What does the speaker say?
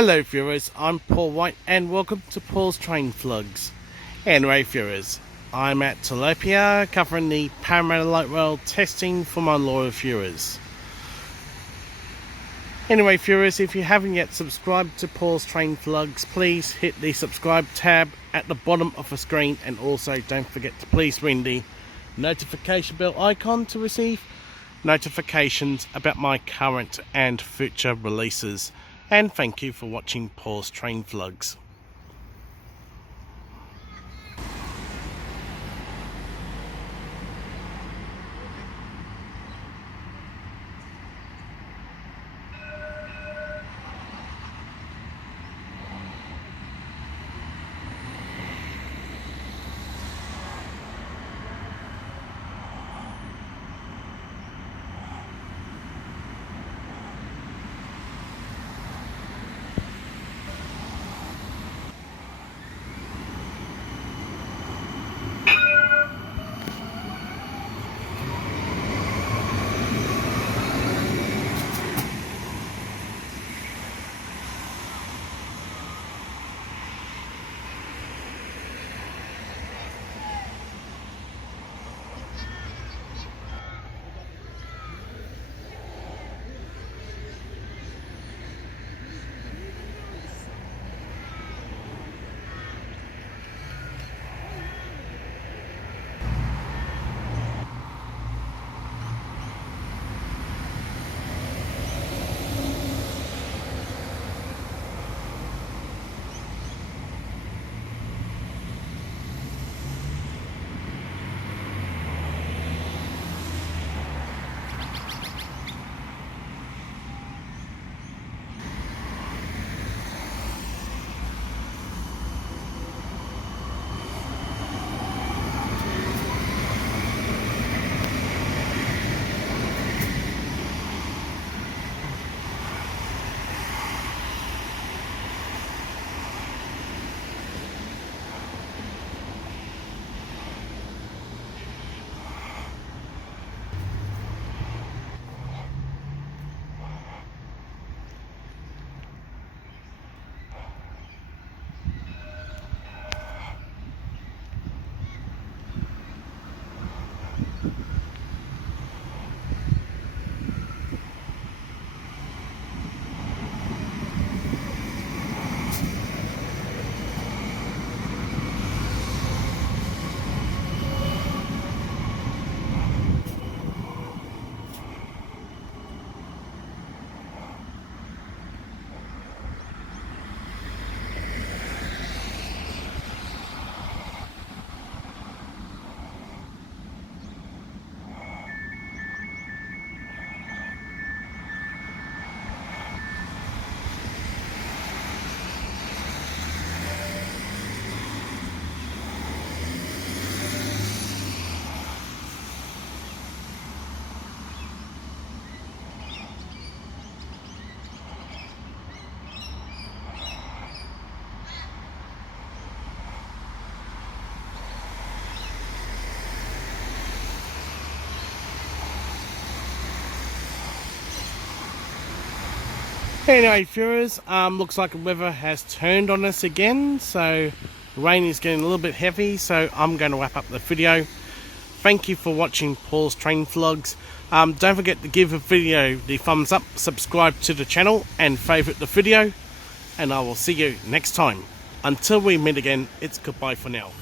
Hello viewers, I'm Paul White and welcome to Paul's Train Vlogs. Anyway viewers, I'm at Telopea covering the Parramatta light rail testing for my loyal viewers. Anyway viewers, if you haven't yet subscribed to Paul's Train Vlogs, please hit the subscribe tab at the bottom of the screen, and also don't forget to please ring the notification bell icon to receive notifications about my current and future releases. And thank you for watching Paul's Train Vlogs. Anyway viewers, looks like the weather has turned on us again, so the rain is getting a little bit heavy, so I'm going to wrap up the video. Thank you for watching Paul's Train Vlogs. Don't forget to give the video the thumbs up, subscribe to the channel and favourite the video, and I will see you next time. Until we meet again, it's goodbye for now.